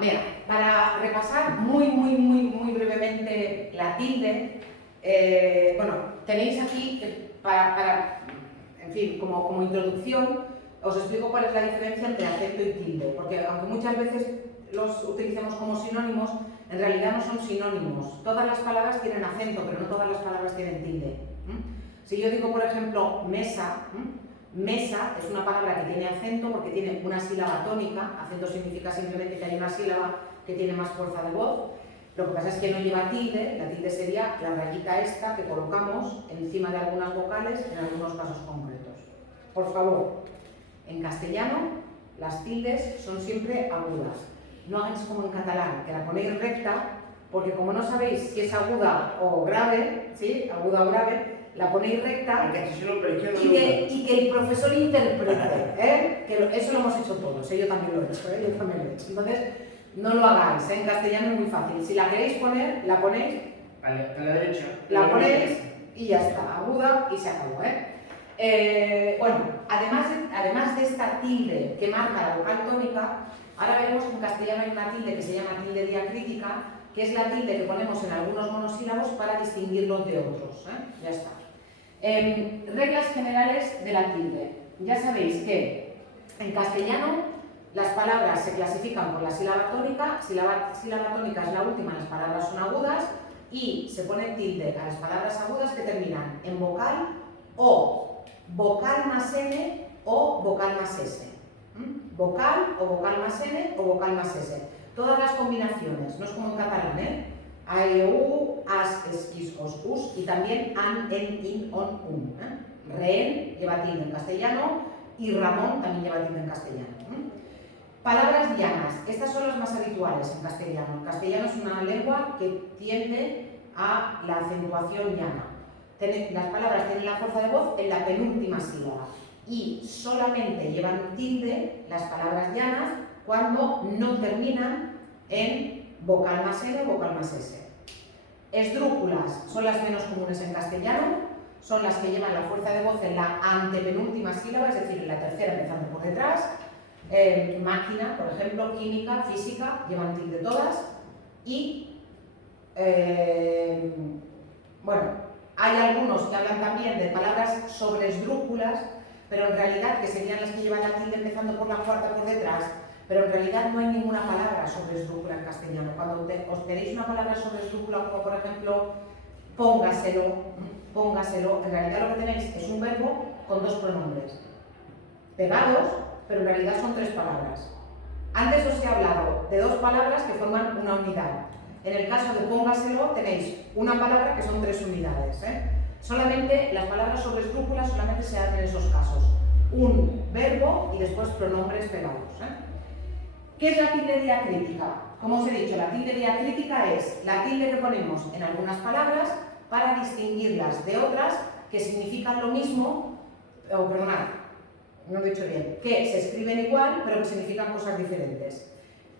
Mira, para repasar muy brevemente la tilde, bueno, tenéis aquí, en fin, como introducción, os explico cuál es la diferencia entre acento y tilde, porque aunque muchas veces los utilicemos como sinónimos, en realidad no son sinónimos. Todas las palabras tienen acento, pero no todas las palabras tienen tilde. Si yo digo, por ejemplo, mesa, mesa es una palabra que tiene acento porque tiene una sílaba tónica. Acento significa simplemente que hay una sílaba que tiene más fuerza de voz. Lo que pasa es que no lleva tilde. La tilde sería la rayita esta que colocamos encima de algunas vocales en algunos casos concretos. Por favor, en castellano las tildes son siempre agudas. No hagáis como en catalán, que la ponéis recta, porque como no sabéis si es aguda o grave, ¿sí? Aguda o grave, la ponéis recta y que el profesor interprete, que eso lo hemos hecho todos, yo también lo he hecho, yo también lo he hecho. Entonces, no lo hagáis, en castellano es muy fácil. Si la queréis poner, la ponéis, a la derecha, la ponéis y ya está, aguda y se acabó. Bueno, además de esta tilde que marca la vocal tónica, ahora veremos que en castellano hay una tilde que se llama tilde diacrítica, que es la tilde que ponemos en algunos monosílabos para distinguirlos de otros. Ya está. Reglas generales de la tilde. Ya sabéis que en castellano las palabras se clasifican por la sílaba tónica. Sílaba tónica es la última, las palabras son agudas, y se pone tilde a las palabras agudas que terminan en vocal o vocal más n o vocal más s. Vocal o vocal más n o vocal más s. Todas las combinaciones, no es como en catalán, a, e, u, as, es, is, os, us, y también an, en, in, on, un. Rehén lleva tilde en castellano y Ramón también lleva tilde en castellano. Palabras llanas, estas son las más habituales en castellano. El castellano es una lengua que tiende a la acentuación llana. Las palabras tienen la fuerza de voz en la penúltima sílaba y solamente llevan tilde las palabras llanas cuando no terminan en vocal más n o vocal más s. Esdrújulas son las menos comunes en castellano, son las que llevan la fuerza de voz en la antepenúltima sílaba, es decir, en la tercera empezando por detrás. Máquina, por ejemplo, química, física, llevan tilde todas. Y, bueno, hay algunos que hablan también de palabras sobresdrújulas, pero en realidad, que serían las que llevan la tilde empezando por la cuarta por detrás, pero en realidad no hay ninguna palabra sobresdrújula en castellano. Cuando os pedéis una palabra sobresdrújula, como por ejemplo, póngaselo, en realidad lo que tenéis es un verbo con dos pronombres pegados, pero en realidad son tres palabras. Antes os he hablado de dos palabras que forman una unidad. En el caso de póngaselo tenéis una palabra que son tres unidades. Solamente las palabras sobresdrújulas solamente se dan en esos casos. Un verbo y después pronombres pegados. ¿Qué es la tilde diacrítica? Como os he dicho, la tilde diacrítica es la tilde que ponemos en algunas palabras para distinguirlas de otras que significan lo mismo, no lo he dicho bien, que se escriben igual pero que significan cosas diferentes.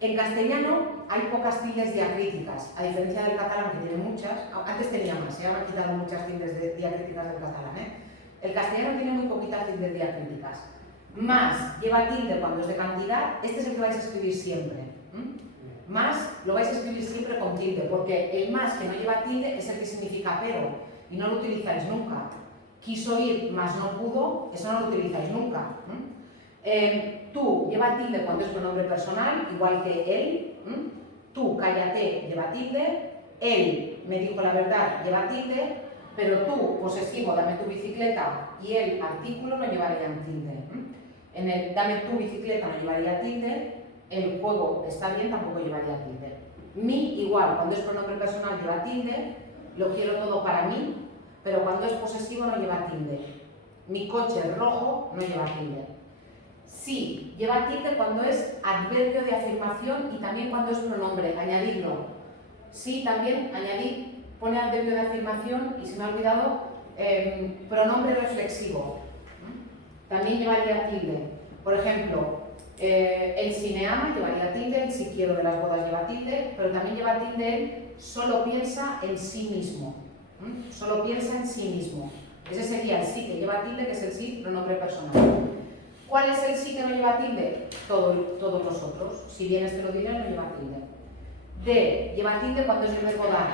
En castellano hay pocas tildes diacríticas, a diferencia del catalán, que tiene muchas. Antes tenía más, ahora han quitado muchas tildes diacríticas del catalán. El castellano tiene muy poquitas tildes diacríticas. Más lleva tilde cuando es de cantidad, este es el que vais a escribir siempre. Más lo vais a escribir siempre con tilde, porque el más que no lleva tilde es el que significa pero, y no lo utilizáis nunca. Quiso ir, más no pudo, eso no lo utilizáis nunca. Tú lleva tilde cuando es pronombre personal, igual que él. Tú, cállate, lleva tilde. Él, me dijo la verdad, lleva tilde. Pero tú, posesivo, dame tu bicicleta, y el artículo no llevarían tilde. En el dame tu bicicleta no llevaría tilde. El juego está bien, tampoco llevaría tilde. Mi, igual, cuando es pronombre personal lleva tilde. Lo quiero todo para mí, pero cuando es posesivo no lleva tilde. Mi coche rojo no lleva tilde. Sí, lleva tilde cuando es adverbio de afirmación y también cuando es pronombre, añadirlo. Sí, también añadir, pone adverbio de afirmación y se me ha olvidado pronombre reflexivo. También llevaría tilde. Por ejemplo, el si me ama llevaría tilde, el si quiero de las bodas lleva tilde, pero también lleva tilde el solo piensa en sí mismo. Solo piensa en sí mismo. Ese sería el sí que lleva tilde, que es el sí pronombre personal. ¿Cuál es el sí que no lleva tilde? Todos los otros. Si vienes te lo diré, no lleva tilde. D, lleva tilde cuando es el verbo dar.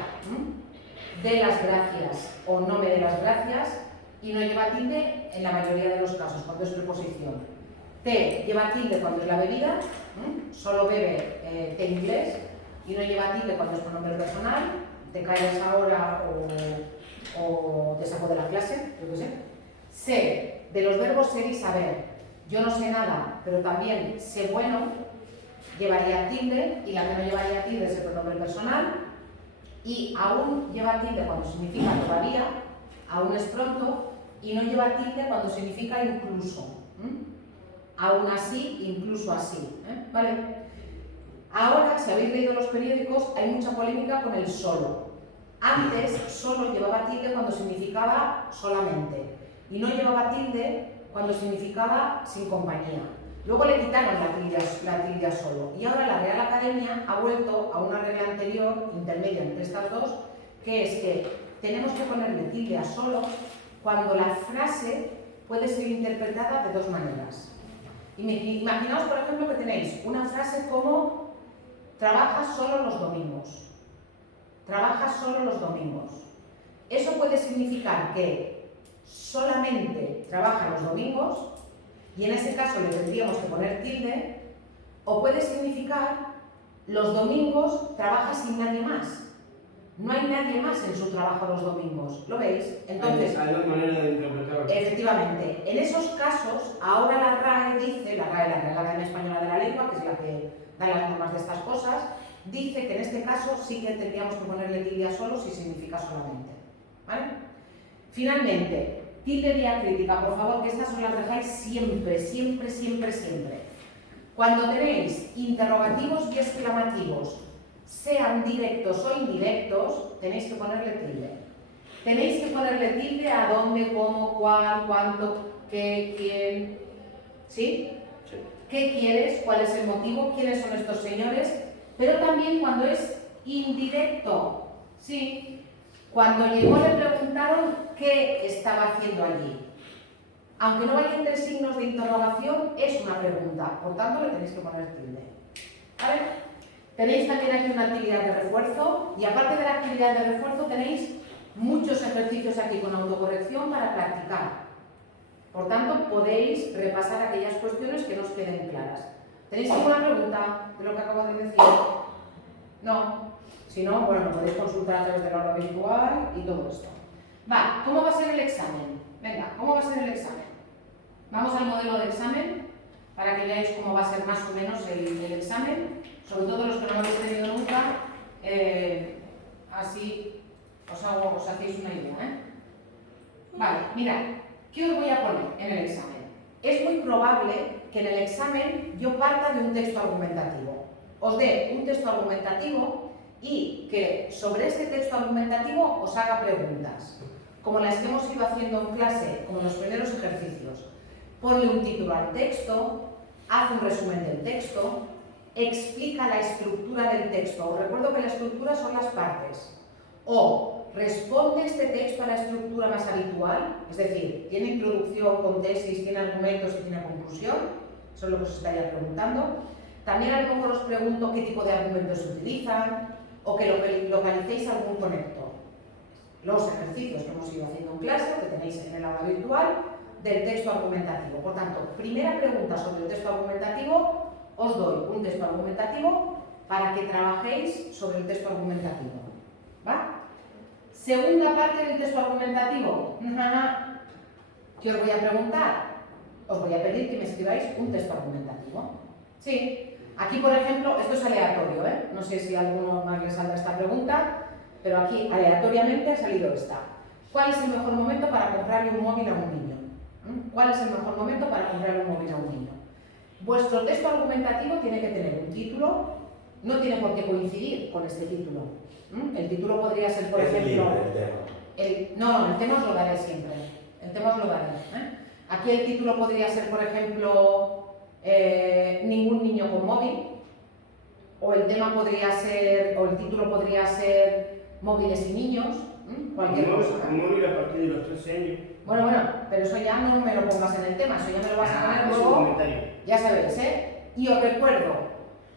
De las gracias o no me dé las gracias. Y no lleva tilde en la mayoría de los casos, cuando es preposición. T, lleva tilde cuando es la bebida. Solo bebe té inglés. Y no lleva tilde cuando es pronombre personal. Te callas ahora o te saco de la clase, yo qué sé. C, de los verbos ser y saber. Yo no sé nada, pero también sé bueno, llevaría tilde, y la que no llevaría tilde es el pronombre personal, y aún lleva tilde cuando significa todavía, aún es pronto, y no lleva tilde cuando significa incluso. Aún así, incluso así. ¿Vale? Ahora, si habéis leído los periódicos, hay mucha polémica con el solo. Antes, solo llevaba tilde cuando significaba solamente, y no llevaba tilde cuando significaba sin compañía. Luego le quitaron la tilde solo. Y ahora la Real Academia ha vuelto a una regla anterior, intermedia entre estas dos, que es que tenemos que ponerle tilde a solo cuando la frase puede ser interpretada de dos maneras. Imaginaos, por ejemplo, que tenéis una frase como trabaja solo los domingos. Trabaja solo los domingos. Eso puede significar que solamente trabaja los domingos, y en ese caso le tendríamos que poner tilde, o puede significar los domingos trabaja sin nadie más. No hay nadie más en su trabajo los domingos. ¿Lo veis? Entonces, hay dos maneras de interpretarlo. Efectivamente. En esos casos, ahora la RAE dice, la Academia Española de la Lengua, que es la que da las normas de estas cosas, dice que en este caso sí que tendríamos que ponerle tilde a solo si significa solamente. ¿Vale? Finalmente, tilde diacrítica, por favor, que estas os las dejáis siempre, siempre, siempre, siempre. Cuando tenéis interrogativos y exclamativos, sean directos o indirectos, tenéis que ponerle tilde. Tenéis que ponerle tilde a dónde, cómo, cuál, cuánto, qué, quién. ¿Sí? Sí. ¿Qué quieres? ¿Cuál es el motivo? ¿Quiénes son estos señores? Pero también cuando es indirecto. ¿Sí? Cuando llegó le preguntaron qué estaba haciendo allí. Aunque no vaya entre signos de interrogación, es una pregunta. Por tanto, le tenéis que poner tilde. ¿Vale? Tenéis también aquí una actividad de refuerzo. Y aparte de la actividad de refuerzo, tenéis muchos ejercicios aquí con autocorrección para practicar. Por tanto, podéis repasar aquellas cuestiones que no os queden claras. ¿Tenéis alguna pregunta de lo que acabo de decir? No. Si no, bueno, podéis consultar a través del aula virtual y todo esto. Va, ¿cómo va a ser el examen? Venga, ¿cómo va a ser el examen? Vamos al modelo de examen para que veáis cómo va a ser más o menos el examen. Sobre todo los que no lo habéis tenido nunca, así os hacéis una idea. Vale, mirad, ¿qué os voy a poner en el examen? Es muy probable que en el examen yo parta de un texto argumentativo. Os dé un texto argumentativo y que sobre este texto argumentativo os haga preguntas, como las que hemos ido haciendo en clase, como en los primeros ejercicios. Ponle un título al texto, haz un resumen del texto, explica la estructura del texto. Os recuerdo que la estructura son las partes. O responde este texto a la estructura más habitual, es decir, tiene introducción con tesis, tiene argumentos y tiene conclusión. Eso es lo que os estaría preguntando. También a lo mejor os pregunto qué tipo de argumentos se utilizan o que localicéis algún conector. Los ejercicios que hemos ido haciendo en clase, que tenéis en el aula virtual, del texto argumentativo. Por tanto, primera pregunta sobre el texto argumentativo, os doy un texto argumentativo para que trabajéis sobre el texto argumentativo. ¿Va? Segunda parte del texto argumentativo. ¿Qué os voy a preguntar? Os voy a pedir que me escribáis un texto argumentativo. Sí. Aquí, por ejemplo, esto es aleatorio, ¿eh? No sé si a alguno más le saldrá esta pregunta, pero aquí aleatoriamente ha salido esta. ¿Cuál es el mejor momento para comprarle un móvil a un niño? ¿Cuál es el mejor momento para comprarle un móvil a un niño? Vuestro texto argumentativo tiene que tener un título, no tiene por qué coincidir con este título. El título podría ser, por ejemplo... el tema os lo daré siempre. El tema os lo daré. Aquí el título podría ser, por ejemplo, ningún niño con móvil, o el tema podría ser, o el título podría ser móviles y niños, cualquier cosa. Un móvil a partir de los 13 años. Bueno, pero eso ya no me lo pongas en el tema, eso ya me lo vas a poner luego, ya sabéis, ¿eh? Y os recuerdo,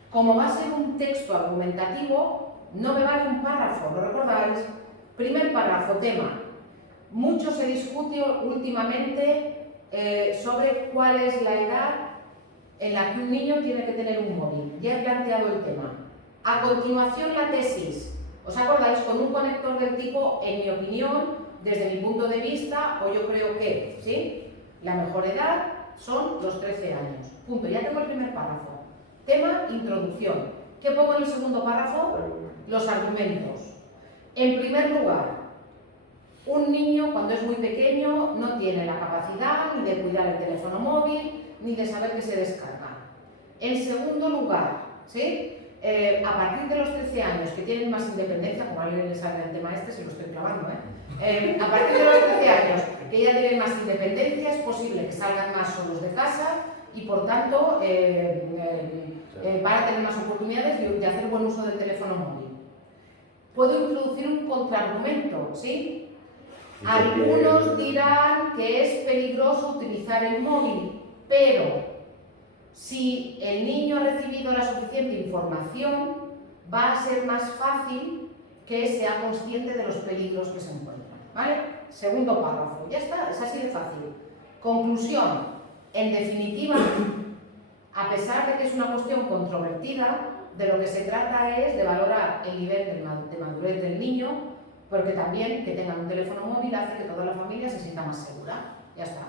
como va a ser un texto argumentativo, no me vale un párrafo, ¿lo recordáis? Primer párrafo, tema. Mucho se discute últimamente sobre cuál es la edad en la que un niño tiene que tener un móvil. Ya he planteado el tema. A continuación, la tesis. ¿Os acordáis? Con un conector del tipo, en mi opinión, desde mi punto de vista, o yo creo que, ¿sí? La mejor edad son los 13 años. Punto. Ya tengo el primer párrafo. Tema, introducción. ¿Qué pongo en el segundo párrafo? Los argumentos. En primer lugar, un niño cuando es muy pequeño no tiene la capacidad ni de cuidar el teléfono móvil, ni de saber que se descarga. En segundo lugar, ¿sí? A partir de los 13 años que tienen más independencia, como a alguien le sale el tema este, se lo estoy clavando, a partir de los 13 años que ya tienen más independencia, es posible que salgan más solos de casa y por tanto van a tener más oportunidades de hacer buen uso del teléfono móvil. Puedo introducir un contraargumento, ¿sí? Algunos dirán que es peligroso utilizar el móvil, pero si el niño ha recibido la suficiente información, va a ser más fácil que sea consciente de los peligros que se encuentran, ¿vale? Segundo párrafo, ya está, es así de fácil. Conclusión, en definitiva, a pesar de que es una cuestión controvertida, de lo que se trata es de valorar el nivel de madurez del niño, porque también que tengan un teléfono móvil hace que toda la familia se sienta más segura. Ya está.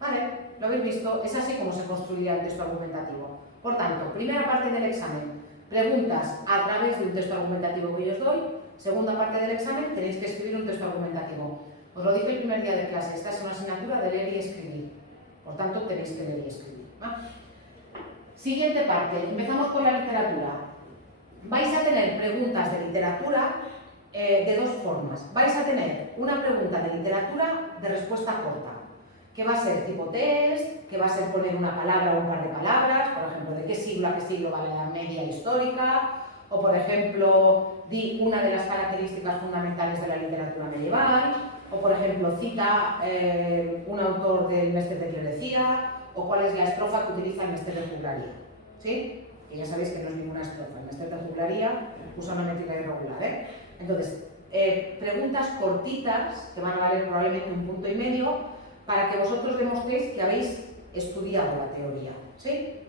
¿Vale? ¿Lo habéis visto? Es así como se construiría el texto argumentativo. Por tanto, primera parte del examen, preguntas a través de un texto argumentativo que yo os doy. Segunda parte del examen, tenéis que escribir un texto argumentativo. Os lo dije el primer día de clase, esta es una asignatura de leer y escribir. Por tanto, tenéis que leer y escribir. ¿Va? Siguiente parte, empezamos con la literatura. Vais a tener preguntas de literatura de dos formas. Vais a tener una pregunta de literatura de respuesta corta, que va a ser tipo test, que va a ser poner una palabra o un par de palabras, por ejemplo, de qué siglo a qué siglo va la Edad Media histórica, o por ejemplo, di una de las características fundamentales de la literatura medieval, o por ejemplo, cita un autor del Mestre de Clerecía, o cuál es la estrofa que utiliza el Mestre de Juglaría, ¿sí? Y ya sabéis que no es ninguna estrofa, el Mestre de Juglaría usa una métrica irregular, ¿eh? Entonces, preguntas cortitas, que van a valer probablemente 1,5 puntos, para que vosotros demostréis que habéis estudiado la teoría, ¿sí?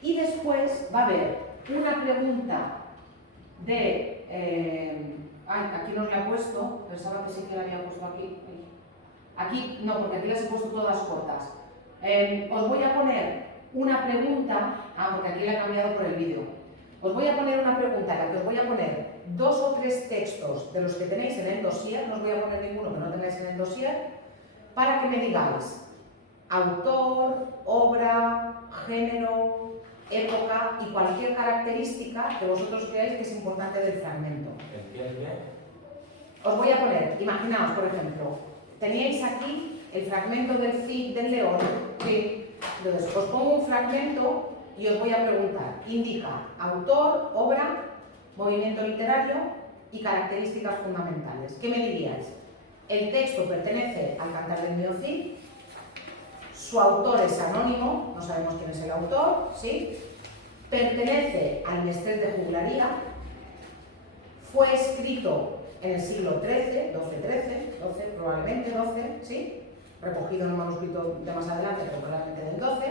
Y después va a haber una pregunta de... aquí no os la he puesto, pensaba que sí que la había puesto aquí. Aquí no, porque aquí las he puesto todas cortas. Os voy a poner una pregunta, porque aquí la he cambiado por el vídeo. Os voy a poner una pregunta, en la que os voy a poner 2 o 3 textos de los que tenéis en el dossier, no os voy a poner ninguno que no tengáis en el dossier, para que me digáis autor, obra, género, época y cualquier característica que vosotros creáis que es importante del fragmento. Os voy a poner, imaginaos, por ejemplo, teníais aquí el fragmento del Cid del León, ¿sí? Entonces, os pongo un fragmento y os voy a preguntar, indica autor, obra, movimiento literario y características fundamentales. ¿Qué me diríais? El texto pertenece al Cantar del Mío Cid, su autor es anónimo, no sabemos quién es el autor, ¿sí? Pertenece al Mestre de Juglaría, fue escrito en el siglo XIII, 12 probablemente 12, ¿sí? Recogido en un manuscrito de más adelante, pero probablemente del 12,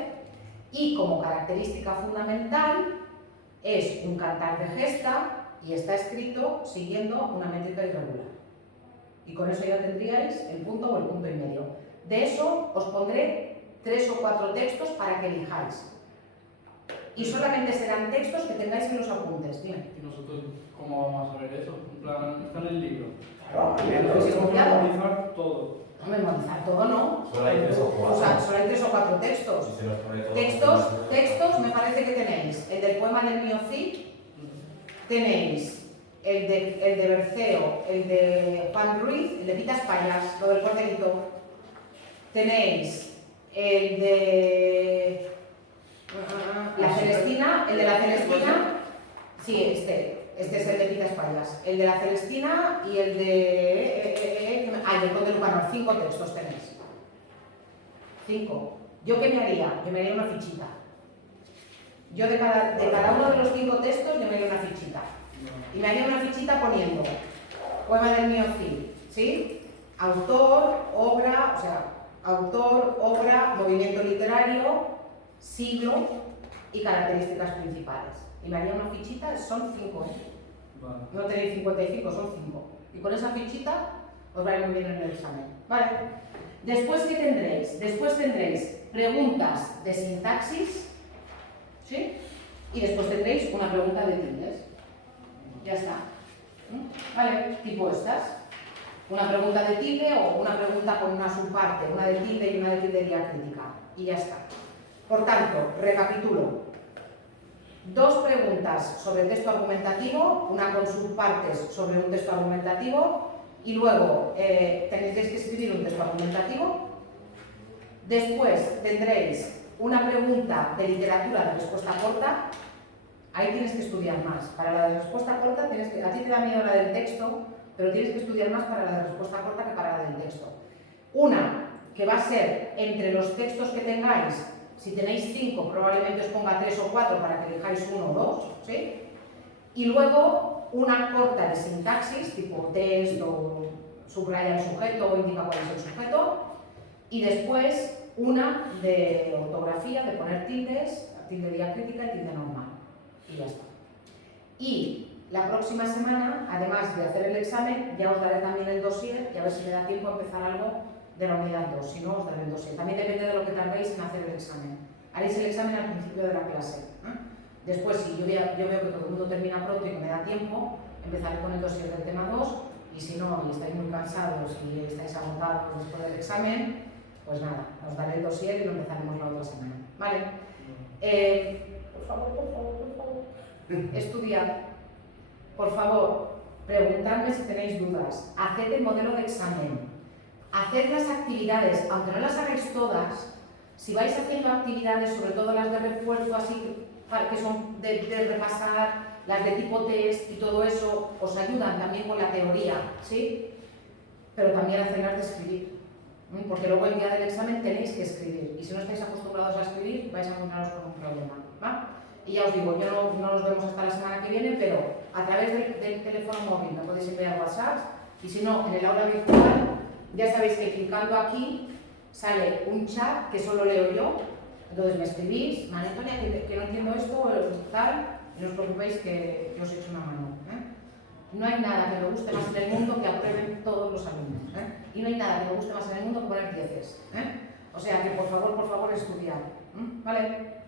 y como característica fundamental es un cantar de gesta y está escrito siguiendo una métrica irregular. Y con eso ya tendríais el punto o el 1,5 puntos. De eso os pondré 3 o 4 textos para que elijáis. Y solamente serán textos que tengáis en los apuntes. Dime. ¿Y nosotros cómo vamos a ver eso? En plan, está en el libro. Claro, Memorizar todo. No, memorizar todo no. Solo hay 3 o 4. O sea, solo hay 3 o 4 textos. Si se los pone todos, Textos me parece que tenéis el del poema del Mío Cid, tenéis el de Berceo, el de Juan Ruiz, el de Pitas Payas, lo del corderito. Tenéis el de la Celestina, el de la Celestina, sí, este. Este es el de Pita Espallas, el de la Celestina y el de... el Conde Lucanor. 5 textos tenéis. 5. ¿Yo qué me haría? Yo me haría una fichita. Yo de cada uno de los 5 textos yo me haría una fichita. Y me haría una fichita poniendo poema del mío Cid, ¿sí? Autor, obra, movimiento literario, siglo y características principales. Y me haría una fichita, son 5, ¿eh? Vale. No tenéis 55, son 5. Y con esa fichita os va a ir muy bien en el examen. ¿Vale? Después, ¿qué tendréis? Después tendréis preguntas de sintaxis, ¿sí? Y después tendréis una pregunta de tildes. Ya está. ¿Vale? Tipo estas. Una pregunta de tilde o una pregunta con una subparte, una de tilde y una de tilde diacrítica. Y ya está. Por tanto, recapitulo. 2 preguntas sobre texto argumentativo, una con subpartes sobre un texto argumentativo y luego tenéis que escribir un texto argumentativo. Después tendréis una pregunta de literatura de respuesta corta. Ahí tienes que estudiar más. Para la de respuesta corta, a ti te da miedo la del texto, pero tienes que estudiar más para la de respuesta corta que para la del texto. Una que va a ser entre los textos que tengáis. Si tenéis 5, probablemente os ponga 3 o 4 para que elijáis 1 o 2, ¿sí? Y luego una corta de sintaxis, tipo test o subraya el sujeto o indica cuál es el sujeto. Y después una de ortografía, de poner tildes, tilde diacrítica y tilde normal. Y ya está. Y la próxima semana, además de hacer el examen, ya os daré también el dossier y a ver si me da tiempo a empezar algo de la unidad 2, si no os daré el dossier. También depende de lo que tardéis en hacer el examen. Haréis el examen al principio de la clase. Después, si yo veo que todo el mundo termina pronto y que me da tiempo, empezaré con el dossier del tema 2 y si no, y estáis muy cansados y estáis agotados después del examen, pues nada, os daré el dossier y lo empezaremos la otra semana. ¿Vale? Por favor. Estudiad. Por favor, preguntadme si tenéis dudas. Haced el modelo de examen. Haced las actividades, aunque no las hagáis todas, si vais haciendo actividades, sobre todo las de refuerzo, así que son de repasar, las de tipo test y todo eso, os ayudan también con la teoría, ¿sí? Pero también hacedlas de escribir, porque luego el día del examen tenéis que escribir, y si no estáis acostumbrados a escribir, vais a encontraros con un problema, ¿va? Y ya os digo, no nos vemos hasta la semana que viene, pero a través del teléfono móvil me podéis enviar WhatsApp, y si no, en el aula virtual, ya sabéis que clicando aquí sale un chat que solo leo yo, entonces me escribís, María Antonia, que no entiendo esto, tal, y no os preocupéis que yo os echo una mano. No hay nada que me guste más en el mundo que aprueben todos los alumnos. Y no hay nada que me guste más en el mundo que poner 10. O sea que por favor estudiad. ¿Vale?